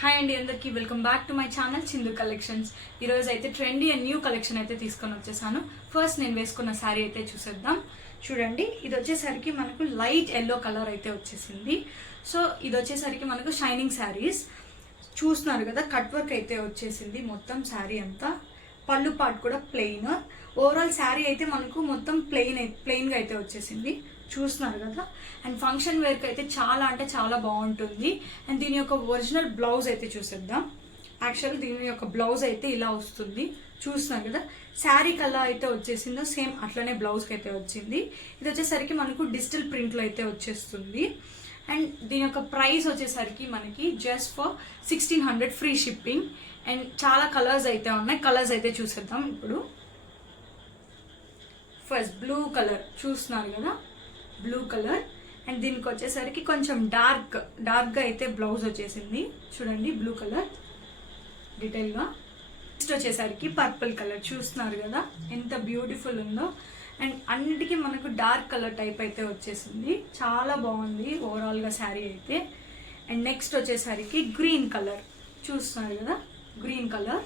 Hi అండి అందరికీ welcome back to my channel Chindu collections. ఈరోజు అయితే ట్రెండీ అండ్ న్యూ కలెక్షన్ అయితే తీసుకొని వచ్చేసాను. ఫస్ట్ నేను వేసుకున్న శారీ అయితే చూసేద్దాం. చూడండి, ఇది వచ్చేసరికి మనకు లైట్ ఎల్లో కలర్ అయితే వచ్చేసింది. సో ఇది వచ్చేసరికి మనకు షైనింగ్ శారీస్ చూస్తున్నారు కదా, కట్ వర్క్ అయితే వచ్చేసింది మొత్తం శారీ అంతా. పళ్ళు పార్ట్ కూడా ప్లెయిన్. ఓవరాల్ శారీ అయితే మనకు మొత్తం ప్లెయిన్గా అయితే వచ్చేసింది చూస్తున్నారు కదా. అండ్ ఫంక్షన్ వేర్కి అయితే చాలా అంటే చాలా బాగుంటుంది. అండ్ దీని యొక్క ఒరిజినల్ బ్లౌజ్ అయితే చూసేద్దాం. యాక్చువల్లీ దీని యొక్క బ్లౌజ్ అయితే ఇలా వస్తుంది చూస్తున్నారు కదా. శారీ కలర్ అయితే వచ్చేసిందో సేమ్ అట్లనే బ్లౌజ్కి అయితే వచ్చింది. ఇది వచ్చేసరికి మనకు డిజిటల్ ప్రింట్లో అయితే వచ్చేస్తుంది. అండ్ దీని యొక్క ప్రైస్ వచ్చేసరికి మనకి just for 1600 free shipping. And చాలా కలర్స్ అయితే ఉన్నాయి, కలర్స్ అయితే చూసేద్దాం ఇప్పుడు. ఫస్ట్ బ్లూ కలర్ చూస్తున్నారు కదా, బ్లూ కలర్. అండ్ దీనికి వచ్చేసరికి కొంచెం డార్క్గా అయితే బ్లౌజ్ వచ్చేసింది చూడండి, బ్లూ కలర్ డీటెయిల్గా. నెక్స్ట్ వచ్చేసరికి పర్పుల్ కలర్ చూస్తున్నారు కదా ఎంత బ్యూటిఫుల్ ఉందో. అండ్ అన్నిటికీ మనకు డార్క్ కలర్ టైప్ అయితే వచ్చేసింది, చాలా బాగుంది ఓవరాల్గా శారీ అయితే. అండ్ నెక్స్ట్ వచ్చేసరికి గ్రీన్ కలర్ చూస్తున్నారు కదా, గ్రీన్ కలర్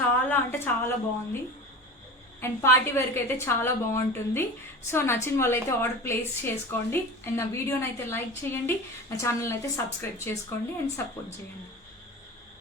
చాలా అంటే చాలా బాగుంది. అండ్ పార్టీ వేర్కి అయితే చాలా బాగుంటుంది. సో నచ్చిన వాళ్ళైతే ఆర్డర్ ప్లేస్ చేసుకోండి. అండ్ నా వీడియోని అయితే లైక్ చేయండి, నా ఛానల్ని అయితే సబ్స్క్రైబ్ చేసుకోండి అండ్ సపోర్ట్ చేయండి.